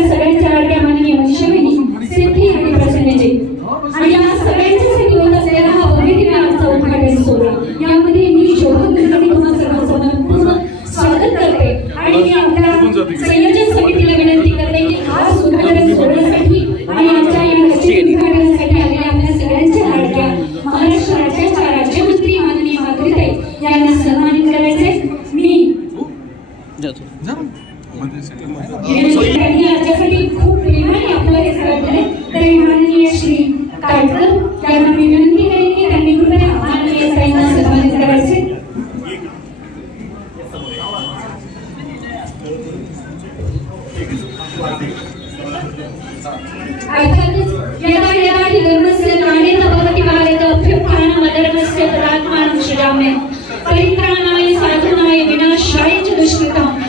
आपल्या सगळ्यांच्या लाडक्या माननीय मनीषाबाई सिद्धी आणि प्रसन्नजी आणि या सगळ्यांच्यासाठी होत असलेला हा भव्य आजचा उद्घाटन सोहळा यामध्ये मी शोभागृहाने तुम्हा सर्वांचं मनपूर्ण स्वागत करते आणि मी आपल्या संयोजन समितीला विनंती करते की खास उद्घाटन सोहळ्यासाठी आणि आमच्या या उद्घाटनासाठी आलेल्या आपल्या सगळ्यांच्या लाडक्या महाराष्ट्र राज्याच्या राज्यमंत्री माननीय माधुरीताई यांना सन्मानित करायचे मी आमच्यासाठी खूप प्रेमाने आपलं हे सांगितलंय तरी माननीय श्री काटकर यांना मी विनंती करेन की त्यांनी कृपया माननीय ताईंना सन्मानित करायचे. अर्थातच यदा यदा हि धर्मस्य नानेन भवति भारत अभ्युत्थानमधर्मस्य तदात्मानं सृजाम्यहं परित्राणाय साधनाय विनाशाय च दुष्कृतम्